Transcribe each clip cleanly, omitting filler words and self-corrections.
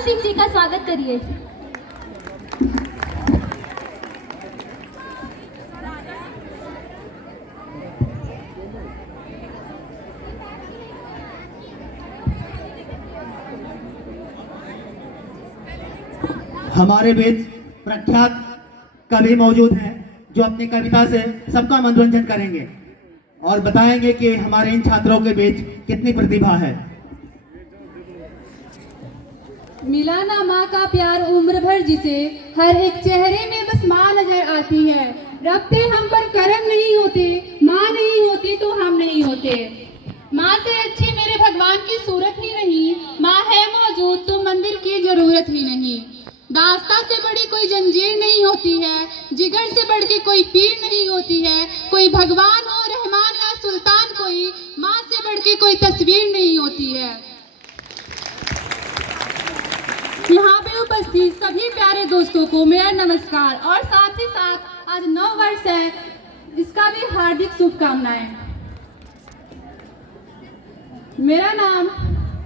सिंह जी का स्वागत करिए। हमारे बीच प्रख्यात कवि मौजूद हैं जो अपनी कविता से सबका मनोरंजन करेंगे और बताएंगे कि हमारे इन छात्रों के बीच कितनी प्रतिभा है। मिला ना माँ का प्यार उम्र भर जिसे, हर एक चेहरे में बस माँ नजर आती है। रब के हम पर करम नहीं होते, माँ नहीं होती तो हम नहीं होते। माँ से अच्छी मेरे भगवान की सूरत ही नहीं, माँ है मौजूद तो मंदिर की जरूरत ही नहीं। दास्ता से बड़ी कोई जंजीर नहीं होती है, जिगर से बढ़ के कोई पीर नहीं होती है। कोई भगवान हो, रहमान या सुल्तान, कोई माँ से बढ़ के कोई तस्वीर नहीं होती है। यहाँ पे उपस्थित सभी प्यारे दोस्तों को मेरा नमस्कार और साथ ही साथ आज नव वर्ष है, इसका भी हार्दिक शुभकामनाएं। मेरा नाम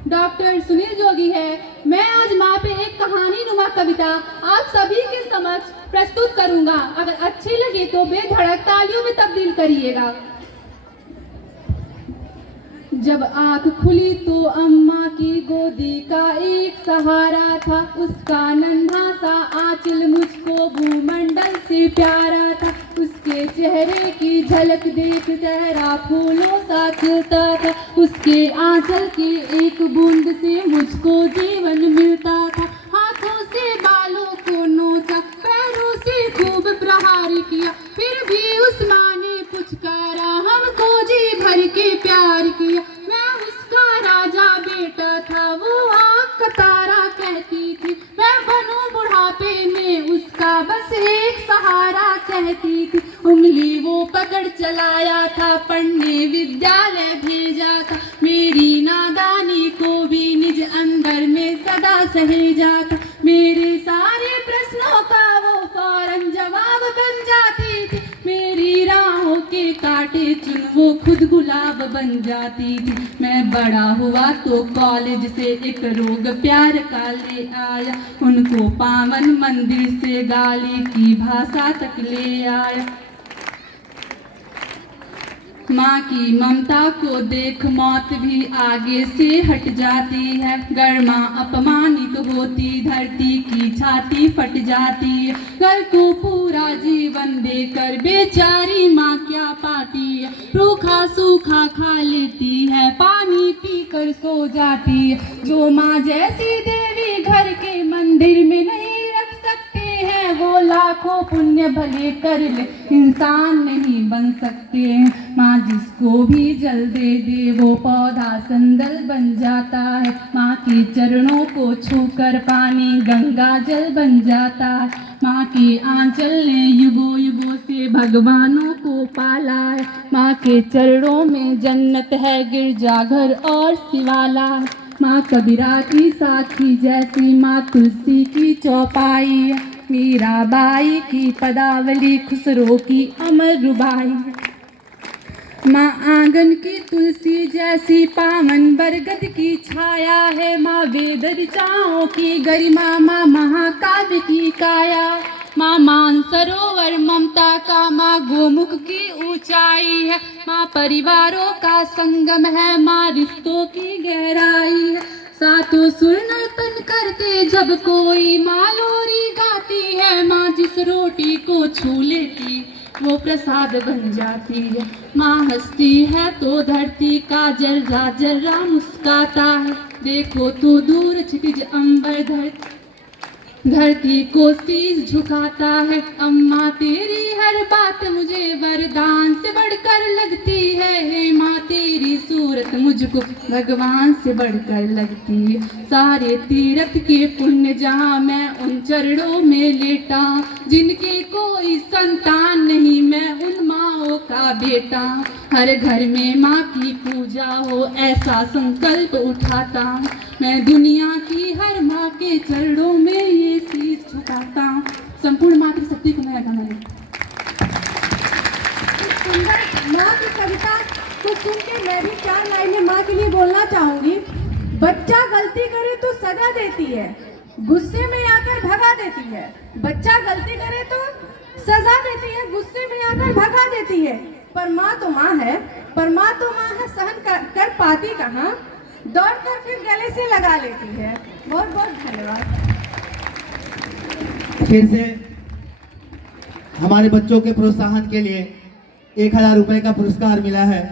डॉक्टर सुनील जोगी है। मैं आज माँ पे एक कहानी नुमा कविता आप सभी के समक्ष प्रस्तुत करूंगा। अगर अच्छी लगे तो बेधड़क तालियों में तब्दील करिएगा। जब आँख खुली तो अम्मा की गोदी का एक सहारा था, उसका नन्हा सा आंचल मुझको भूमंडल से प्यारा था। उसके चेहरे की झलक देख चेहरा फूलों सा खिलता था, उसके आंचल की एक बूंद से मुझको जीवन मिलता था। हाथों से बालों को नोचा, पैरों से खूब प्रहार किया, फिर भी उस माँ ने पुचकारा, हमको जी भर के प्यार किया। मैं उसका राजा बेटा था, वो आँख का तारा कहती थी। मैं बनूं बुढ़ापे में उसका बस एक सहारा कहती थी। उंगली वो पकड़ चलाया था, पढ़ने विद्यालय भेजा था। मेरी नादानी को भी निज अंदर में सदा सहेजा था। मेरे सारे प्रश्नों का वो फौरन जवाब बन जाती थी। मेरी राहों के कांटे चुन वो खुद गुलाब बन जाती थी। मैं बड़ा हुआ तो कॉलेज से एक रोग प्यार का ले आया, उनको पावन मंदिर से गाली की भाषा तक ले आया। माँ की ममता को देख मौत भी आगे से हट जाती है। गर माँ अपमानित होती, धरती की छाती फट जाती है। घर को पूरा जीवन देकर बेचारी माँ क्या पाती है। रूखा सूखा खा लेती है, पानी पीकर सो जाती है। जो माँ जैसी देवी घर के मंदिर में नहीं रख सकते हैं, वो लाखों पुण्य भले कर ले इंसान नहीं बन सकते हैं। माँ जिसको भी जल दे दे वो पौधा संदल बन जाता है। माँ के चरणों को छूकर पानी गंगा जल बन जाता है। माँ के आंचल ने युगों युगों से भगवानों को पाला है। माँ के चरणों में जन्नत है, गिरजाघर और शिवाला है। माँ कबीरा की साखी जैसी, माँ तुलसी की चौपाई है। मीराबाई की पदावली, खुसरो की अमर रुबाई। माँ आंगन की तुलसी जैसी, पावन बरगद की छाया है। माँ वेद ऋचाओं की गरिमा, माँ महाकाव्य की काया। माँ मानसरोवर ममता का, माँ गोमुख की ऊंचाई है। माँ परिवारों का संगम है, माँ रिश्तों की गहराई है। सातों सुर नर्तन करते जब कोई माँ लोरी गाती है। माँ जिस रोटी को छू लेती वो प्रसाद बन जाती है। माँ हंसती है तो धरती का जर्रा जर्रा मुस्काता है। देखो तो दूर क्षितिज अंबर धरती को शीश झुकाता है। अम्मा तेरी हर बात मुझे वरदान से बढ़कर लगती है। हे माँ तेरी सूरत मुझको भगवान से बढ़कर लगती है। सारे तीर्थ के पुण्य जहाँ मैं उन चरणों में लेटा, जिनके कोई संतान नहीं मैं उन माँओं का बेटा। हर घर में माँ की पूजा हो ऐसा संकल्प उठाता। मैं दुनिया की हर माँ के चरणों में ये शीश झुकाता हूँ। संपूर्ण मातृशक्ति को मैं गाना सुंदर माँ की कविता को सुन के मैं भी 4 लाइनें माँ के लिए बोलना चाहूंगी। बच्चा गलती करे तो सजा देती है, गुस्से में आकर भगा देती है। बच्चा गलती करे तो सजा देती है, गुस्से में आकर भगा देती है। पर माँ तो माँ है, सहन कर पाती कहाँ, दौड़ कर फिर गले से लगा लेती है। बहुत बहुत धन्यवाद। फिर से हमारे बच्चों के प्रोत्साहन के लिए 1000 रुपए का पुरस्कार मिला है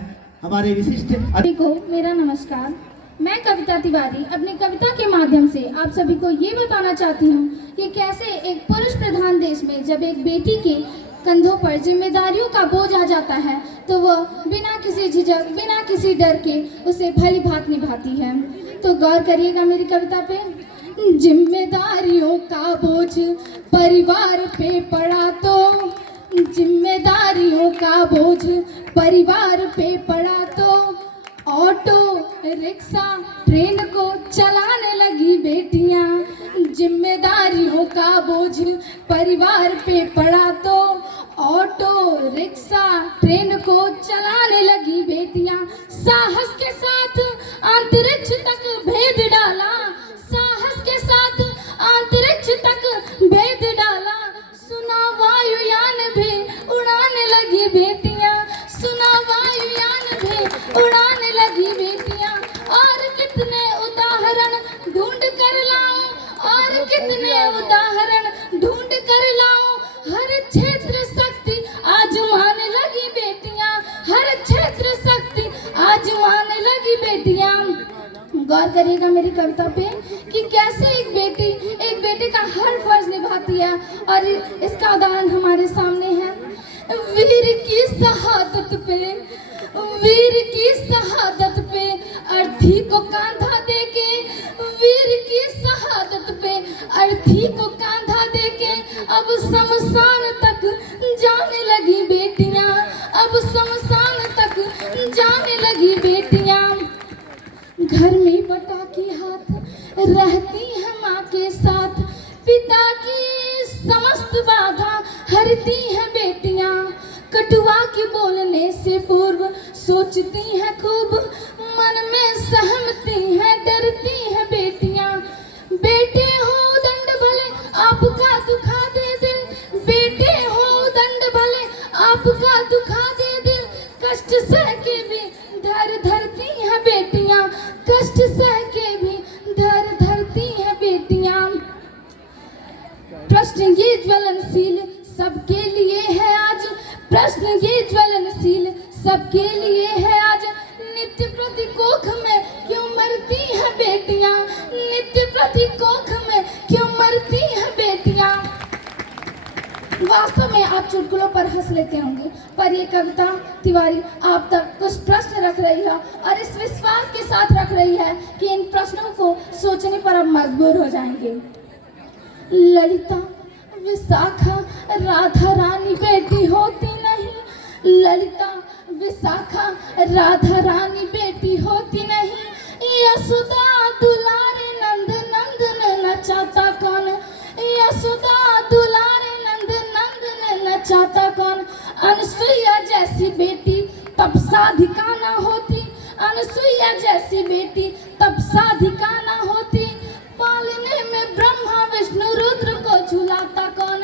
हमारे विशिष्ट सभी को मेरा नमस्कार। मैं कविता तिवारी अपनी कविता के माध्यम से आप सभी को ये बताना चाहती हूँ कि कैसे एक पुरुष प्रधान देश में जब एक बेटी के कंधों पर जिम्मेदारियों का बोझ आ जाता है तो वह बिना किसी झिझक बिना किसी डर के उसे भली भांत निभाती है। तो गौर करिएगा मेरी कविता पे। जिम्मेदारियों का बोझ परिवार पे पड़ा तो, जिम्मेदारियों का बोझ परिवार पे पड़ा तो ऑटो रिक्शा ट्रेन को चलाने लगी बेटियां। जिम्मेदारियों का बोझ परिवार पे पड़ा तो ऑटो रिक्शा ट्रेन को चलाने लगी बेटियां। साहस के साथ अंतरिक्ष तक भेद डाला, साहस के साथ अंतरिक्ष तक भेद डाला। सुना वायुयान भी उड़ाने लगी बेटियां, सुना वायुयान भी उड़ाने लगी बेटियां। और कितने उदाहरण ढूंढ कर लाऊं, और कितने उदाहरण ढूंढ कर लाऊं। हर क्षेत्र शक्ति आजमाने लगी बेटियां, हर क्षेत्र शक्ति आजमाने लगी बेटियां। गौर करिएगा मेरी कविता पे कि कैसे एक बेटे का हर फर्ज निभाती है और इसका उदाहरण हमारे सामने है। वीर की शहादत पे, वीर की शहादत पे अर्थी को कांधा देके, वीर की शहादत पे अर्थी को कांधा देके अब शमशान तक जाने लगी बेटियां, अब शमशान तक जाने लगी बेटियां। घर में पटाखी हाथ रहती है माँ के साथ, पिता की समस्त बाधा हरती है बेटियां। कटुआ के बोलने से पूर्व सोचती हैं खूब, मन में सहमती हैं डरती हैं बेटियां। बेटे हो दंड भले आपका दुखा दे दिल, बेटे हो दंड भले आपका दुखा दे दिल। कष्ट सह के भी धैर्य धरती हैं बेटियां, कष्ट सह के भी धैर्य धरती हैं बेटियां। प्रश्न ये ज्वलनशील सबके लिए है आज, प्रश्न ये ज्वलनशील सबके लिए है आज। नित्य प्रति कोख में क्यों मरती हैं बेटियां, नित्य प्रति कोख में क्यों मरती हैं बेटियां। वास्तव में आप चुटकुलों पर हंस लेते होंगे, पर ये कविता तिवारी आप तक कुछ प्रश्न रख रही है और इस विश्वास के साथ रख रही है कि इन प्रश्नों को सोचने पर आप मजबूर हो जाएंगे। ललिता विशाखा राधा रानी बेटी होती नहीं, ललिता विशाखा राधा रानी बेटी होती नहीं। यशोदा दुलारे नंद नंदन नचाता कौन, यशोदा दुलारे नंद नंदन नचाता कौन। अनसुईया जैसी बेटी तब साधिका ना होती, अनसुईया जैसी बेटी तब साधिका ना होती। पालने में ब्रह्मा विष्णु रुद्र को झुलाता कौन,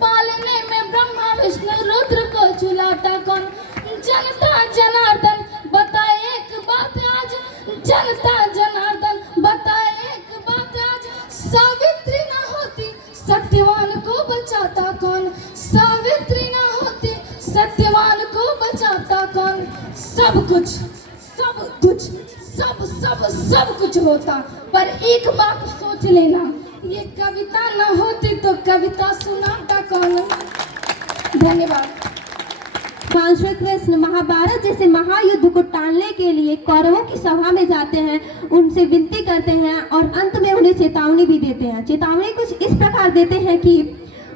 पालने में ब्रह्मा विष्णु रुद्र को झुलाता कौन। जनता जनार्दन बताए एक बात आज, जनता जनार्दन बताए एक बात आज। सावित्री ना होती सत्यवान को बचाता कौन, सावित्री ना होती सत्यवान को बचाता कौन। सब कुछ सब कुछ सब सब सब कुछ होता, पर एक बात सोच लेना, ये कविता ना होती तो कविता सुनाता कौन। धन्यवाद। श्री कृष्ण महाभारत जैसे महायुद्ध को टालने के लिए कौरवों की सभा में जाते हैं, उनसे विनती करते हैं और अंत में उन्हें चेतावनी भी देते हैं। चेतावनी कुछ इस प्रकार देते हैं कि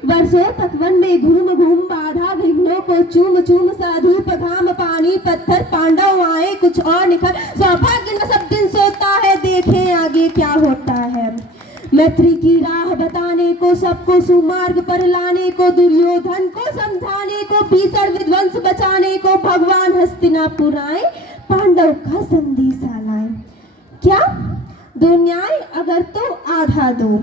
वर्षों तक वन में घूम घूम बाधा विघ्नों को चूम चूम साधूप घाम पानी पत्थर पांडव आए कुछ और निखर। सौभाग्य न सब दिन सोता है, देखें आगे क्या होता है। मैत्री की राह बताने को, सबको सुमार्ग पर लाने को, दुर्योधन को समझाने को, भीषण विध्वंस बचाने को भगवान हस्तिनापुर आए, पांडव का संदेशा लाए। क्या दो न्याय अगर तो आधा दो,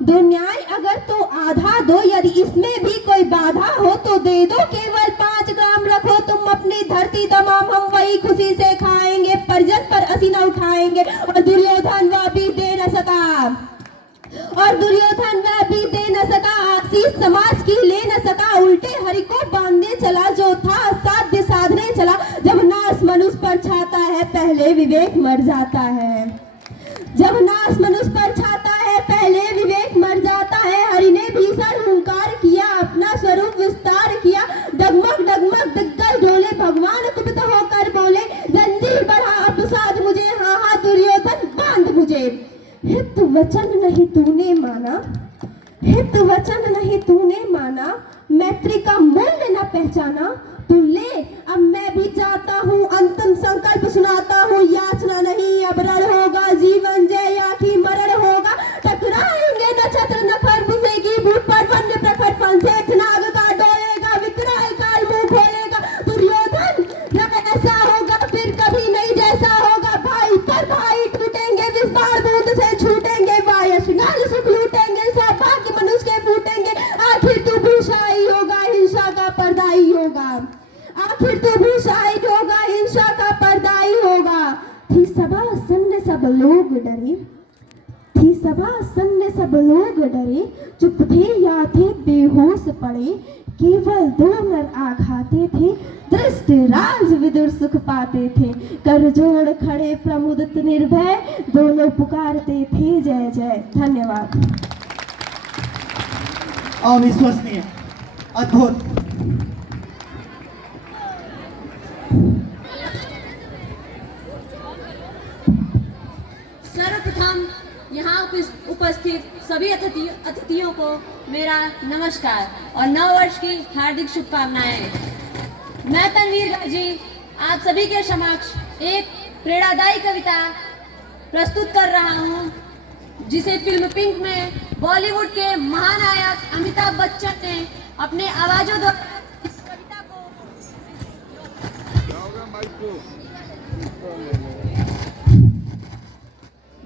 दो न्याय अगर तो आधा दो, यदि इसमें भी कोई बाधा हो तो दे दो। केवल 5 ग्राम रखो तुम अपनी धरती तमाम, हम वही खुशी से खाएंगे, परिजन पर असीना उठाएंगे। और दुर्योधन वह भी दे न सका, और दुर्योधन वह भी दे न सका, आशीष समाज की ले न सका। उल्टे हरि को बांधने चला, जो था असाध्य साधने चला। जब नाश मनुष्य पर छाता है, पहले विवेक मर जाता है। जब नाश मनुष्य पर छाता है, पहले विवेक मर जाता है। हरि ने भीषण हुंकार किया, अपना स्वरूप विस्तार किया। डगमग डगमग दिग्गज डोले, भगवान कुपित होकर बोले, जंजीर बढ़ा अब साध मुझे, हाँ हाँ दुर्योधन बांध मुझे। हित वचन नहीं तूने माना, हित वचन नहीं तूने माना, मैत्री का मूल्य न पहचाना। तू ले अब मैं भी जाता हूँ, अंतिम संकल्प सुनाता हूँ। याचना नहीं अब रण होगा, जीवन जय या कि मरण होगा। टकराएंगे नक्षत्र नखर, बुझेगी भूत पर वन्य प्रखर फल से। नाग का डोलेगा, विकराल काल मुंह खोलेगा। दुर्योधन जब ऐसा होगा फिर कभी नहीं जैसा होगा। भाई पर भाई टूटेंगे, विस्तार दूत से छूटेंगे। वायस नाल सुख लूटेंगे, सौभाग्य मनुष्य के फूटेंगे। आखिर तू भूषाई होगा, हिंसा का पर्दाई होगा। आखिर तू भूषाई होगा, हिंसा का पर्दाई होगा। थी सभा सन्ने सब लोग डरे, थी सभा सन्ने सब लोग डरे। चुप थे या थे बेहोश पड़े, केवल 2 नर आघाते थे। धृष्टराज विदुर सुख पाते थे, कर जोड़ खड़े प्रमुदित निर्भय। दोनों पुकारते थे जय जय। धन्यवाद। अविश्वसनीय, अद्भुत। सर्वप्रथम यहाँ उपस्थित सभी अतिथियों को मेरा नमस्कार और नव वर्ष की हार्दिक शुभकामनाएं। मैं तनवीर गाजी आप सभी के समक्ष एक प्रेरणादायी कविता प्रस्तुत कर रहा हूँ, जिसे फिल्म पिंक में बॉलीवुड के महानायक अमिताभ बच्चन ने अपने आवाजों द्वारा इस कविता को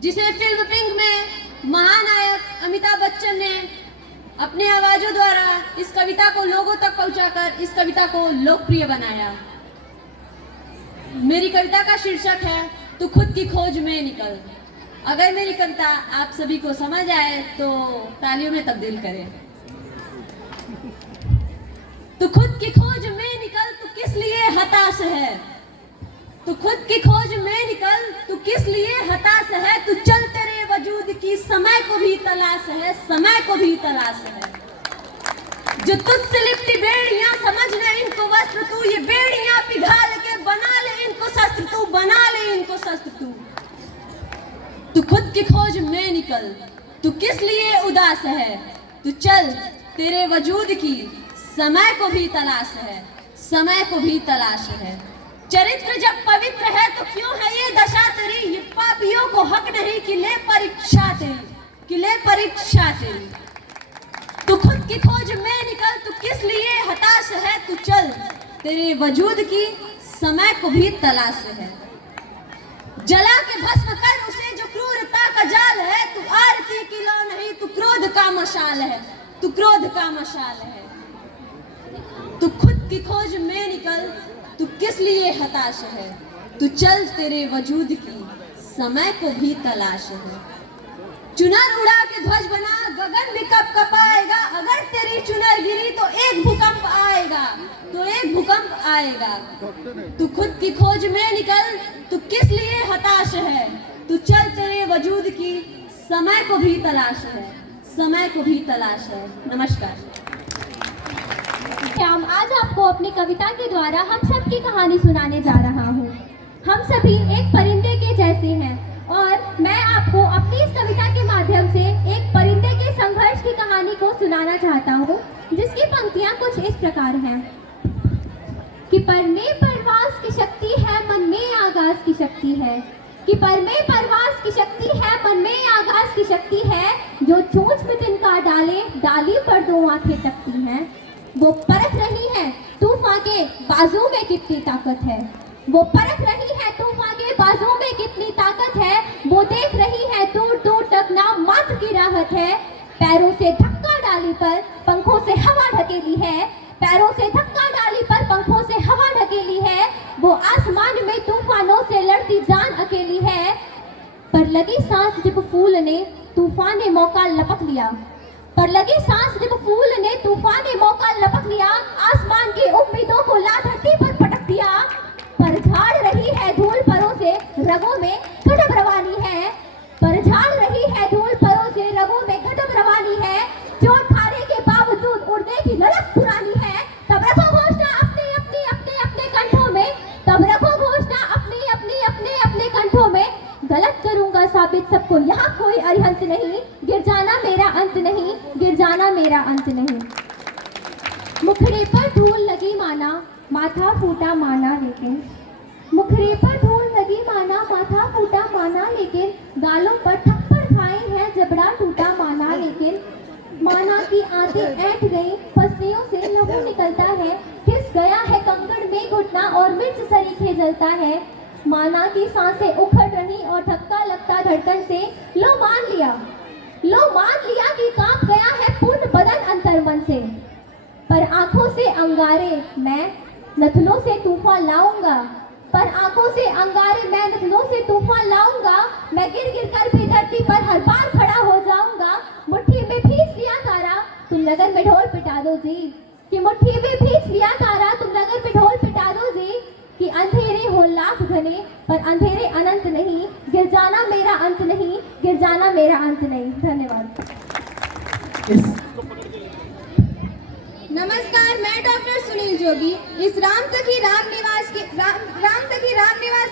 जिसे फिल्म पिंक में महानायक अमिताभ बच्चन ने अपने आवाजों द्वारा इस कविता को लोगों तक पहुंचाकर इस कविता को लोकप्रिय बनाया। मेरी कविता का शीर्षक है तू खुद की खोज में निकल। अगर मेरी कविता आप सभी को समझ आए तो तालियों में तब्दील करें। तू खुद की खोज में निकल, तू किस लिए हताश है। तू खुद की खोज में निकल, तू किस लिए हताश है। तू चल तेरे वजूद की समय को भी तलाश है, समय को भी तलाश है। जो तुझसे लिपटी बेड़ियां समझ ले इनको वस्त्र तू, ये बेड़ियां पिघाल के बना ले इनको शस्त्र तू, बना ले इनको शस्त्र तू। तू खुद की खोज में निकल, तू किस लिए उदास है। तू चल तेरे वजूद की समय को भी तलाश है, समय को भी तलाश है। चरित्र जब पवित्र है तो क्यों है ये दशा तेरी। ये पापियों को हक नहीं कि ले परीक्षा तेरी, कि ले परीक्षा तेरी। तू खुद की खोज में निकल, तू किस लिए हताश है। तू चल तेरे वजूद की समय को भी तलाश है। जला के भस्म कर उसे जो क्रूरता का जाल है। तू आरती की लौ नहीं, तू क्रोध का मशाल है, तू क्रोध का मशाल है। तू खुद की खोज में निकल, तू किस लिए हताश है। तू चल तेरे वजूद की समय को भी तलाश है। चुनर उड़ा के ध्वज बना, गगन भी कब कपाएगा। अगर तेरी चुनर गिरी तो एक भूकंप आएगा, तो एक भूकंप आएगा। तू खुद की खोज में निकल, तू किस लिए हताश है। तू चल तेरे वजूद की समय को भी तलाश है, समय को भी तलाश है। नमस्कार। श्याम, आज आपको अपनी कविता के द्वारा हम सब की कहानी सुनाने जा रहा हूँ। हम सभी एक परिंदे के जैसे हैं और मैं आपको अपनी इस कविता के माध्यम से एक परिंदे के संघर्ष की कहानी को सुनाना चाहता हूँ, जिसकी पंक्तियाँ कुछ इस प्रकार हैं कि पर में परवास की शक्ति है, मन में आगाज की शक्ति है। कि पर में परवास की शक्ति है, मन में आगाज की शक्ति है। जो चोंच में तिनका डाले, डाली पर 2 आंखें तकती हैं। वो परख रही है तूफान के बाजू में कितनी ताकत है। वो परख रही है तूफान के बाजू में कितनी ताकत है। वो देख रही है दूर दूर तक नाम मात्र की राहत है। पैरों से धक्का डाली पर पंखों से हवा ढकेली है, पैरों से धक्का डाली पर पंखों से हवा ढकेली है, वो आसमान में तूफानों से लड़ती जान अकेली है। पर लगी सांस जब फूल ने तूफान ने मौका लपक लिया, पर लगी सांस जब फूल ने तूफान ने मौका लपक लिया, आसमान की उम्मीदों को ला धरती पर पटक दिया। पर झाड़ रही है धूल परों से रगों में गजब रवानी है, पर झाड़ रही है धूल परों से रगों में गजब रवानी है, चोट खाने के बावजूद उड़ने की ललक पुरानी है। तब रखो घोषणा अपने अपने अपने अपने कंठों में, तब रखो घोषणा अपने अपने अपने अपने कंठों में, गलत करूंगा साबित सबको यहाँ कोई अरिहंत नहीं, गिर जाना मेरा अंत नहीं, गिर जाना मेरा अंत नहीं। मुखड़े पर धूल लगी माना माथा फूटा माना लेकिन, मुखड़े पर धूल लगी माना माथा फूटा माना लेकिन, गालों पर थप्पड़ खाए हैं जबड़ा टूटा माना लेकिन, माना की आंखें ऐंठ गई पसलियों से लहू निकलता है, खिस गया है कंकड़ में घुटना और मिर्च सरीखे जलता है, माना की सांसें उखड़ रही और धक्का लगता धड़कन से, लो मान लिया कि कांप गया है पूर्ण बदन अंतर मन से, पर आंखों से अंगारे मैं नथनों से तूफान लाऊंगा, पर आंखों से अंगारे मैं नथनों से तूफान लाऊंगा, मैं गिर गिर कर भी धरती पर हर बार खड़ा हो जाऊंगा, मुट्ठी में भींच लिया तारा तुम लगन में ढोल पिटा दो जी, कि मुट्ठी में भींच लिया तारा तुम लगन में ढोल पिटा दो जी, कि अंधेरे हो लाख घने पर अंधेरे अनंत नहीं, गिर जाना मेरा अंत नहीं, गिर जाना मेरा अंत नहीं। धन्यवाद। नमस्कार, मैं डॉक्टर सुनील जोगी इस राम सखी राम निवास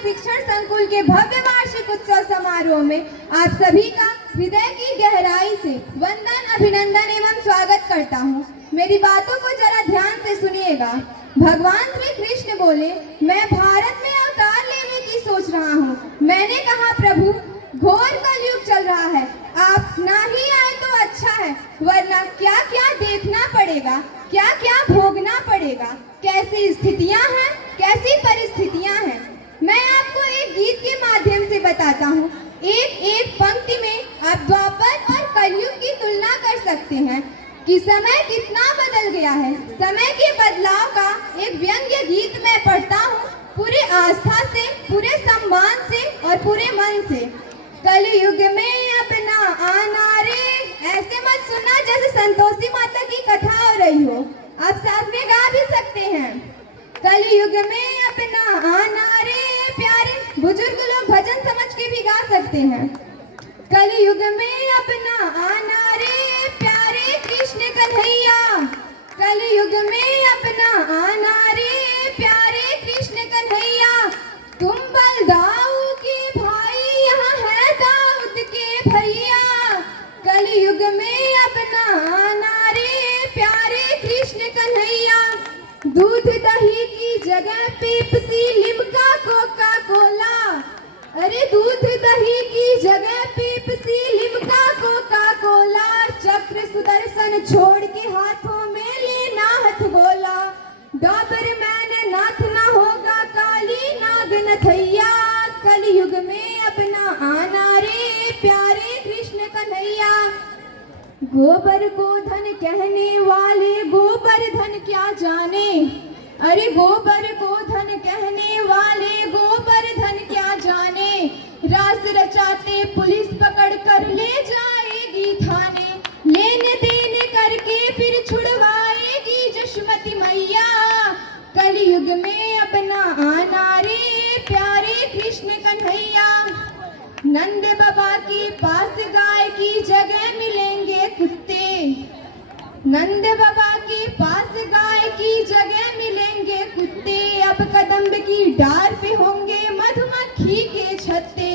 शिक्षण संकुल के भव्य वार्षिक उत्सव समारोह में आप सभी का हृदय की गहराई से वंदन, अभिनंदन एवं स्वागत करता हूँ। मेरी बातों को जरा ध्यान से सुनिएगा। भगवान श्री कृष्ण बोले, मैं भारत में अवतार लेने की सोच रहा हूँ। मैंने कहा, प्रभु घोर कलयुग चल रहा है, आप ना ही आए तो अच्छा है, वरना क्या क्या देखना पड़ेगा, क्या क्या भोगना पड़ेगा, कैसी स्थितियां हैं, कैसी परिस्थितियां हैं। मैं आपको एक गीत के माध्यम से बताता हूँ। एक एक पंक्ति में आप द्वापर और कलयुग की तुलना कर सकते हैं कि समय कितना बदल गया है। समय के बदलाव का एक व्यंग्य गीत मैं पढ़ता हूँ, पूरे आस्था से, पूरे सम्मान से और पूरे मन से। कलयुग में अपना आना रे, ऐसे मत सुनना जैसे संतोषी माता की कथा हो रही हो, आप साथ में गा भी सकते हैं। कलयुग में अपना आना रे प्यारे, बुजुर्ग लोग भजन समझ के भी गा सकते हैं। कलयुग में अपना आना रे प्यारे कृष्ण कन्हैया, कलयुग में अपना आना रे प्यारे कृष्ण कन्हैया, तुम बलदाऊ के भाई, यहाँ है दाऊद के भैया। कलयुग में अपना आना रे प्यारे कृष्ण कन्हैया, दूध दही की जगह पेप्सी, लिम्का, कोका कोला। अरे दूध दही की जगह पेप्सी, लिम्का, कोका कोला। चक्र सुदर्शन छोड़ के हाथों में लेना हथगोला, डॉबरमैन नाथ ना होगा, काली नाग नथैया। कलयुग में अपना आना रे प्यारे कृष्ण कन्हैया। गोबर को धन कहने वाले गोबर धन क्या जाने, अरे गोबर को धन कहने वाले गोबर धन क्या जाने। रास रचाते पुलिस पकड़ कर ले जाएगी थाने, लेने देने करके फिर छुड़वाएगी जशमती मैया। कलयुग में अपना आना रे प्यारे कृष्ण कन्हैया। नंद बाबा के पास गाय की जगह मिलेंगे कुत्ते, नंद बाबा के पास गाय की जगह मिलेंगे कुत्ते। अब कदम्ब की डार पे होंगे मधुमक्खी के छत्ते,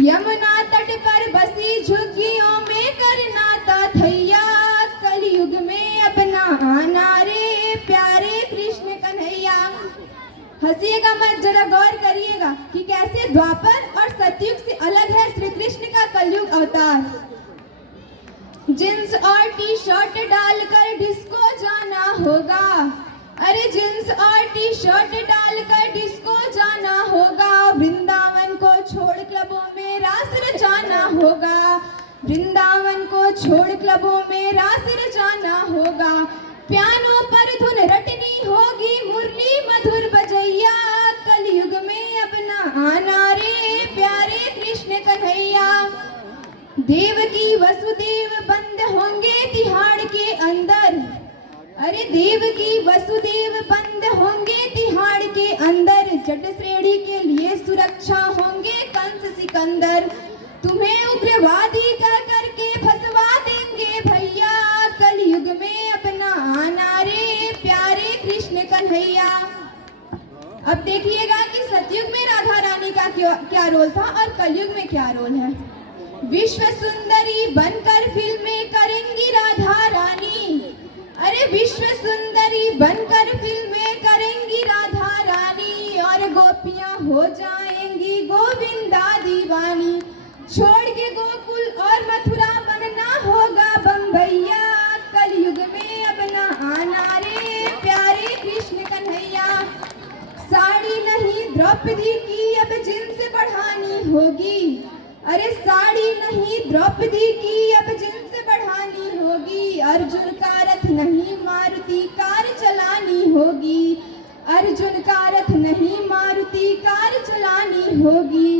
यमुना तट पर बसी झुग्गियों में करना था थैया। कलयुग में अपना आना रे प्यारे कृष्ण कन्हैया। हंसिएगा मत, जरा गौर करिएगा कि कैसे द्वापर और सतयुग से अलग है श्री कृष्ण का कलयुग अवतार। जींस और टी शर्ट डालकर डिस्को जाना होगा, अरे जींस और टी शर्ट डालकर डिस्को जाना होगा। वृंदावन को छोड़ क्लबों में रास रचाना होगा, वृंदावन को छोड़ क्लबों में रास रचाना होगा, पियानो पर धुन रटनी होगी, मुरली मधुर बजैया, कलयुग में अपना आना रे प्यारे कृष्ण कन्हैया। देवकी वसुदेव बंद होंगे तिहाड़ के अंदर, अरे देवकी वसुदेव बंद होंगे तिहाड़ के अंदर, जट श्रेणी के लिए सुरक्षा होंगे कंस सिकंदर, तुम्हें उग्रवादी कह करके फंसवा देंगे भैया, कलयुग में अपना आना रे प्यारे कृष्ण कन्हैया। अब देखिएगा कि सतयुग में राधा रानी का क्या रोल था और कलयुग में क्या रोल है। विश्व सुंदरी बनकर फिल्में करेंगी राधा रानी, अरे विश्व सुंदरी बनकर फिल्में करेंगी राधा रानी, और गोपियां हो जाएंगी गोविंदा दीवानी, छोड़ के गोकुल और मथुरा बनना होगा बम्बैया, कलयुग में अपना आना रे प्यारे कृष्ण कन्हैया। साड़ी नहीं द्रौपदी की अब जिन्स बढ़ानी होगी, अरे साड़ी नहीं द्रौपदी की अब जिन्स बढ़ानी होगी, अर्जुन का रथ नहीं मारुति कार चलानी होगी, अर्जुन का रथ नहीं मारुति कार चलानी होगी,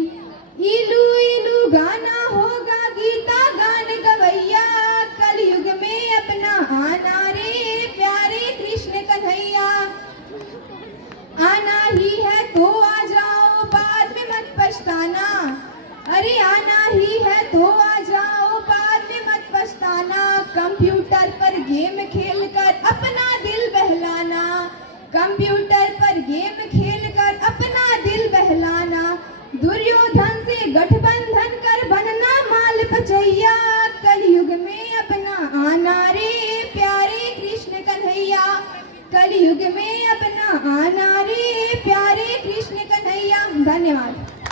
इलू इलू गाना होगा गीता गान गवैया, कलयुग में अपना आना रे प्यारे कृष्ण कन्हैया। आना ही है तो आ जाओ बाद में मत पछताना, अरे आना ही है तो आ जाओ बाद में मत पछताना, कंप्यूटर पर गेम खेलकर अपना दिल बहलाना, कंप्यूटर पर गेम खेलकर अपना दिल बहलाना, दुर्योधन से गठबंधन कर बनना माल पचैया, कलयुग में अपना आना रे प्यारे कृष्ण कन्हैया, कलयुग में अपना आना रे प्यारे कृष्ण कन्हैया। धन्यवाद।